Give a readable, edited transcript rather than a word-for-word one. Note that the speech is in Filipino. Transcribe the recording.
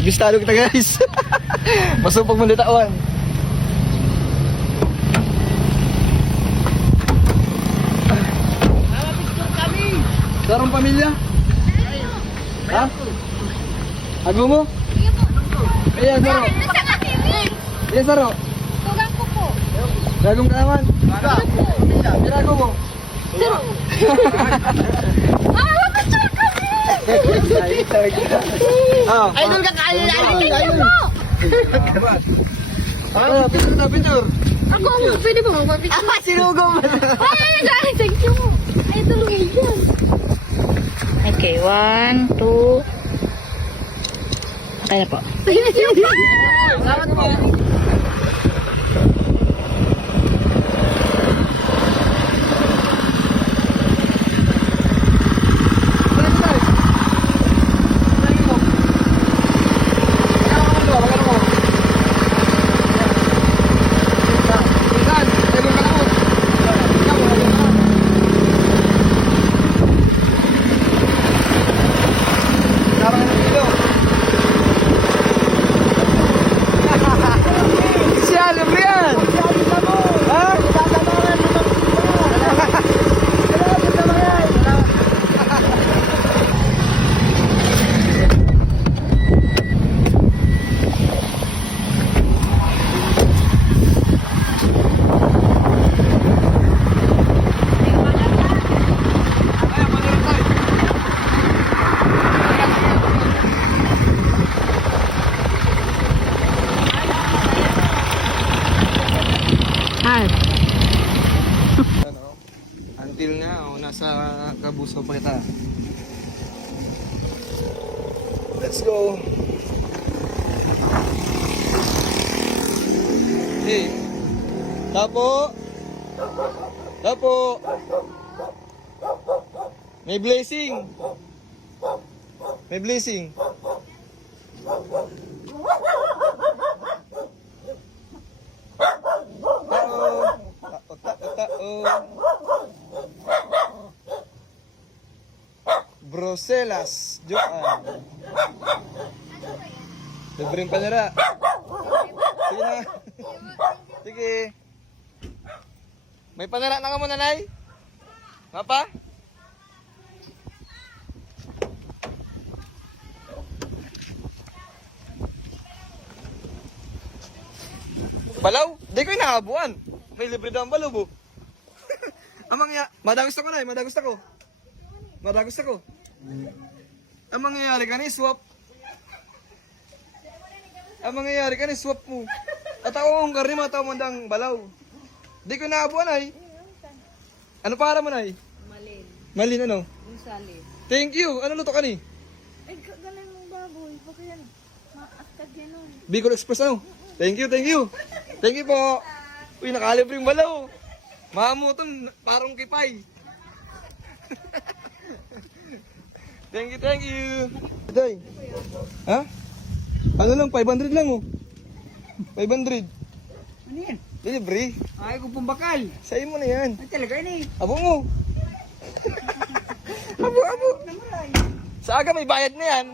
Bistado kita guys. Masupag mo litawan. Sarong pamilya? Ha? Ago mo? Kaya Saro. Kaya Saro. Tugang ko po. Gagong ka naman. Girago mo. Picture kami! Idol ka kayo! Picture po! Picture. Ako, pwede ba magpapicture? Sinugong. Ay, thank you. Idol mo yan. Okay, 1, 2. Okay na po. Thank you po. Salamat po. Until now, nasa Kabuso pa kita. Let's go. Hey. Tapo. Tapo. May blessing. May blessing. Bruselas, Joan. Libreng panira. Sige na. Sige. May panira na ka mo, nanay? Mapa? Balaw? Di ko inaabuan. May libre daw ang balaw, bo. Amang ya, madagos ako na eh, madagos ako. Madagos ako. Ang mangyayari ka ni swap. Ang mangyayari ka ni swap mo. At ako kung karni mataw mo ndang balaw. Di ko naabuan ay. Ano para mo na ay? Malin. Malin ano? Musali. Thank you. Ano luto ka ni? Ay, kagalan mong baboy. Baka yan. Maaskad yan nun. Bicol Express ano? Thank you, thank you. Thank you po. Uy, nakalibre yung balaw. Mahamuton, parang kipay. Thank you, thank you. Day. Ha? Ano lang, 500 lang oh. 500. Ano yan? Delivery. Ay, kung pumbakal. Sa'yo mo na yan. Ay, talaga yun eh. Abo mo. Abo. Sa aga may bayad na yan.